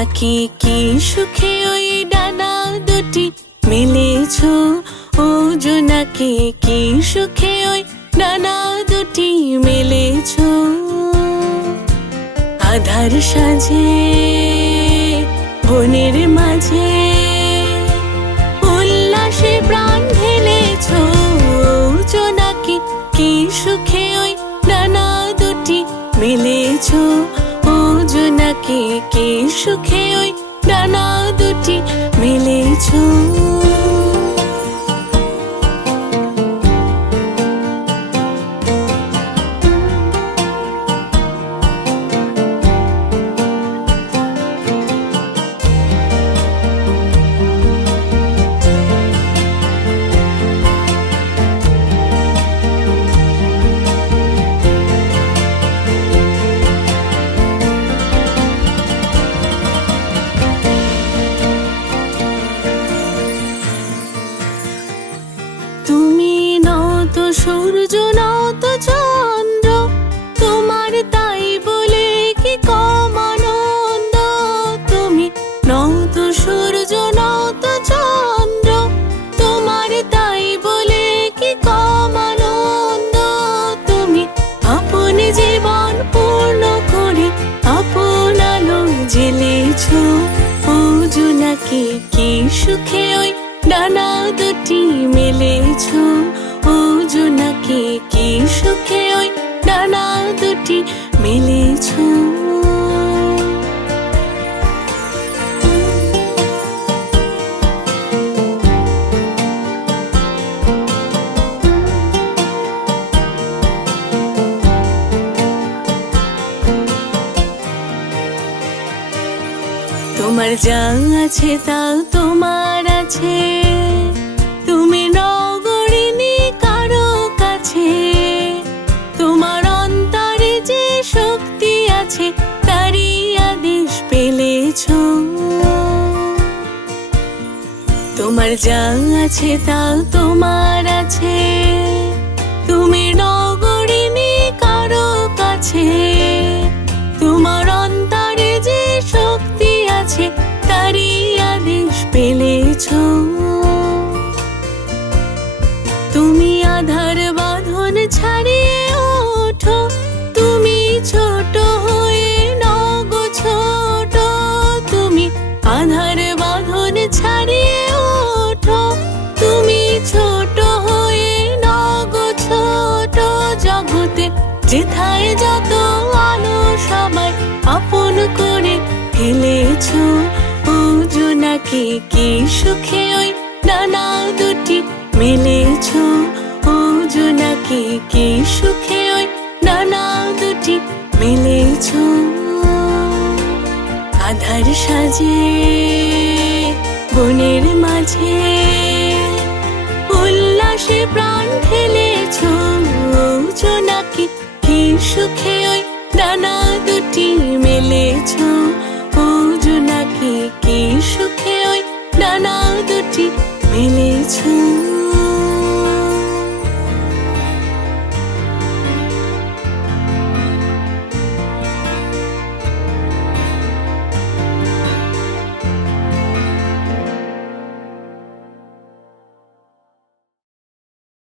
জোনাকি কি সুখে ওই ডানা দুটি মেলেছ, ও জোনাকি কি সুখে ওই ডানা দুটি মেলেছ। আধার সাজে বনের মাঝে উল্লাসে প্রাণ ঢেলেছ, ও জোনাকি কি সুখে ওই ডানা দুটি মেলেছ, ও জোনাকি কি সুখে ওই ডানা দুটি মেলেছ। তুমি নত সূর্য নত চন্দ্র, তোমার তাই বলে কি কম আনন্দ। তুমি নত সূর্য নত চন্দ্র, তোমার তাই বলে কি কম আনন্দ। তুমি আপন জীবন পূর্ণ করে আপন আলো জ্বেলেছ, ও জোনাকি কি সুখে ওই ডানা দুটি মেলেছ, ও জোনাকি কি সুখে ওই ডানা দুটি মেলেছ। তোমার যা আছে তাও তোমার আছে, তুমি নগরিনী কারো কাছে। তোমার অন্তরে যে শক্তি আছে তারই আদেশ পেলেছ। তোমার যা আছে তাও তোমার আছে, তুমি নগরিনী কারো কাছে। তোমার অন্তরে যে শক্তি আছে তারই আদেশ পেলেছ। তুমি আধার বাঁধন ছাড়িয়ে ওঠো, তুমি ছোট হয়ে নগো ছোট। তুমি আধার বাঁধন ছাড়িয়ে ওঠো, তুমি ছোট হয়ে নগো ছোট। জগতে যেথায় যত আলো সবাই আপন করে ফেলেছ, ও জোনাকি কি সুখে ওই ডানা দুটি মেলেছ, ও জোনাকি কি সুখে ওই ডানা দুটি মেলেছ। আধার সাজে বনের মাঝে উল্লাসে প্রাণ ঢেলেছ, ও জোনাকি কি সুখে ওই ডানা দুটি মেলেছ, ও জোনাকি কি সুখে ওই ডানা দুটি মেলেছ।